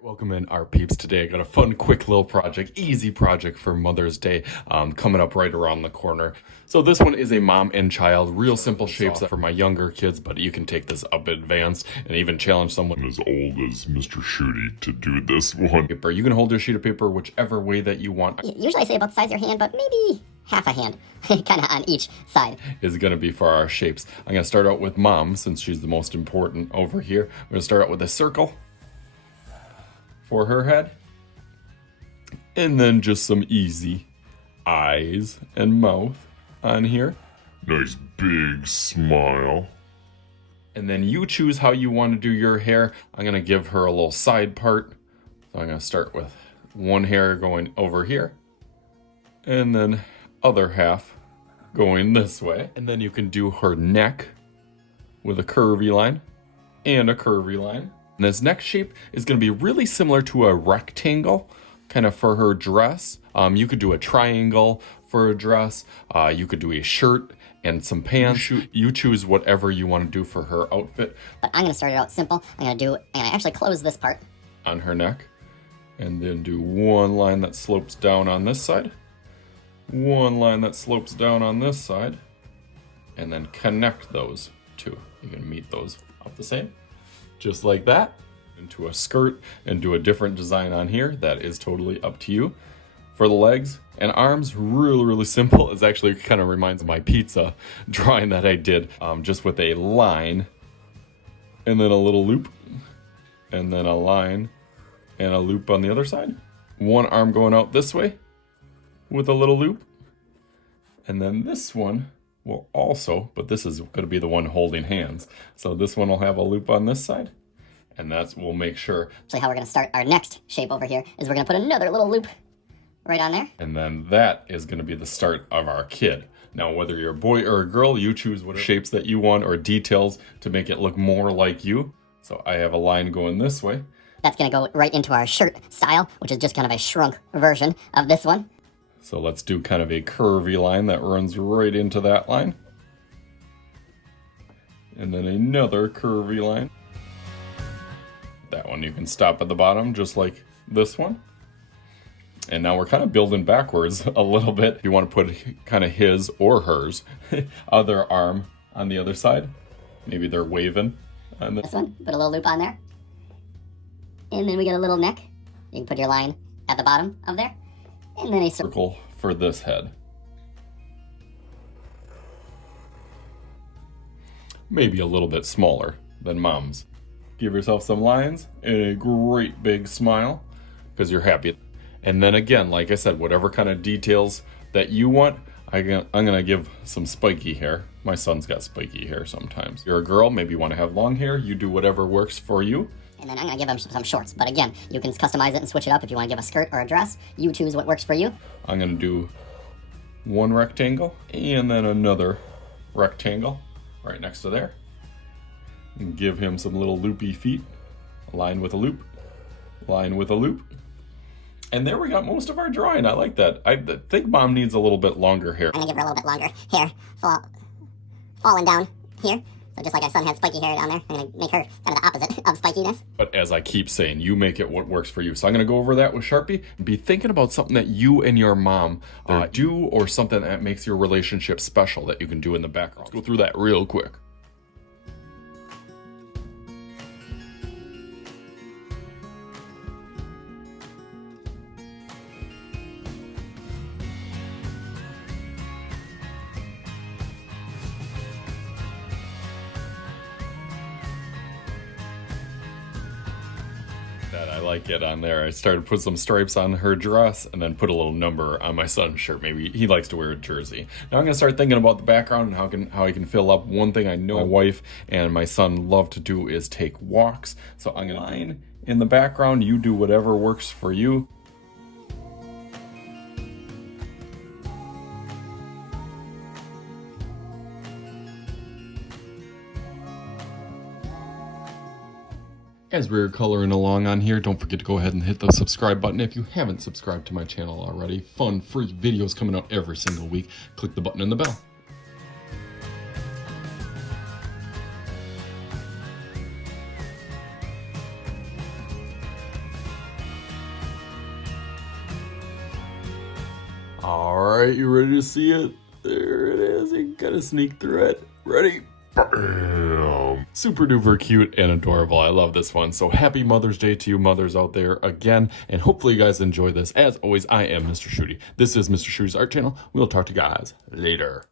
Welcome in our peeps. Today I got a fun, quick little project, easy project for Mother's Day coming up right around the corner. So this one is a mom and child, real simple shapes for my younger kids, but you can take this up advanced and even challenge someone as old as Mr. Shooty to do this one. You can hold your sheet of paper whichever way that you want. Usually I say about the size of your hand, but maybe half a hand, kind of on each side. Is going to be for our shapes. I'm going to start out with mom, since she's the most important over here. I'm going to start out with a circle for her head, and then just some easy eyes and mouth on here. Nice big smile. And then you choose how you want to do your hair. I'm going to give her a little side part. So I'm going to start with one hair going over here, and then other half going this way. And then you can do her neck with a curvy line and a curvy line. And this next shape is going to be really similar to a rectangle, kind of for her dress. You could do a triangle for a dress. You could do a shirt and some pants. You choose whatever you want to do for her outfit. But I'm going to start it out simple. I'm going to actually close this part On her neck. And then do one line that slopes down on this side. One line that slopes down on this side. And then connect those two. You can meet those up the same. Just like that, into a skirt, and do a different design on here. That is totally up to you. For the legs and arms, really simple. It actually kind of reminds of my pizza drawing that I did, just with a line, and then a little loop, and then a line, and a loop on the other side. One arm going out this way, with a little loop, and then this one will also, but this is going to be the one holding hands. So this one will have a loop on this side, and we'll make sure. Actually, how we're going to start our next shape over here is we're going to put another little loop right on there. And then that is going to be the start of our kid. Now, whether you're a boy or a girl, you choose what shapes that you want or details to make it look more like you. So I have a line going this way. That's going to go right into our shirt style, which is just kind of a shrunk version of this one. So let's do kind of a curvy line that runs right into that line. And then another curvy line. That one you can stop at the bottom, just like this one. And now we're kind of building backwards a little bit. You want to put kind of his or hers other arm on the other side. Maybe they're waving on This one, put a little loop on there. And then we get a little neck. You can put your line at the bottom of there. And then a circle for this head. Maybe a little bit smaller than mom's. Give yourself some lines and a great big smile because you're happy. And then again, like I said, whatever kind of details that you want, I'm gonna give some spiky hair. My son's got spiky hair sometimes. You're a girl, maybe you want to have long hair. You do whatever works for you. And then I'm going to give him some shorts. But again, you can customize it and switch it up if you want to give a skirt or a dress. You choose what works for you. I'm going to do one rectangle and then another rectangle right next to there. And give him some little loopy feet. A line with a loop. Line with a loop. And there we got most of our drawing. I like that. I think mom needs a little bit longer hair. I'm going to give her a little bit longer hair falling down here. So just like our son has spiky hair down there, I'm going to make her kind of the opposite of spikiness. But as I keep saying, you make it what works for you. So I'm going to go over that with Sharpie and be thinking about something that you and your mom do, or something that makes your relationship special that you can do in the background. Let's go through that real quick. I like it on there. I started to put some stripes on her dress and then put a little number on my son's shirt. Maybe he likes to wear a jersey. Now I'm going to start thinking about the background and how I can fill up. One thing I know my wife and my son love to do is take walks. So I'm going to line in the background. You do whatever works for you. As we're coloring along on here, don't forget to go ahead and hit the subscribe button if you haven't subscribed to my channel already. Fun, free videos coming out every single week. Click the button and the bell. All right, you ready to see it? There it is. You gotta sneak through it. Ready? Bam. Super duper cute and adorable. I love this one. So happy Mother's Day to you mothers out there again. And hopefully you guys enjoy this. As always, I am Mr. Shooty. This is Mr. Shooty's Art Channel. We'll talk to you guys later.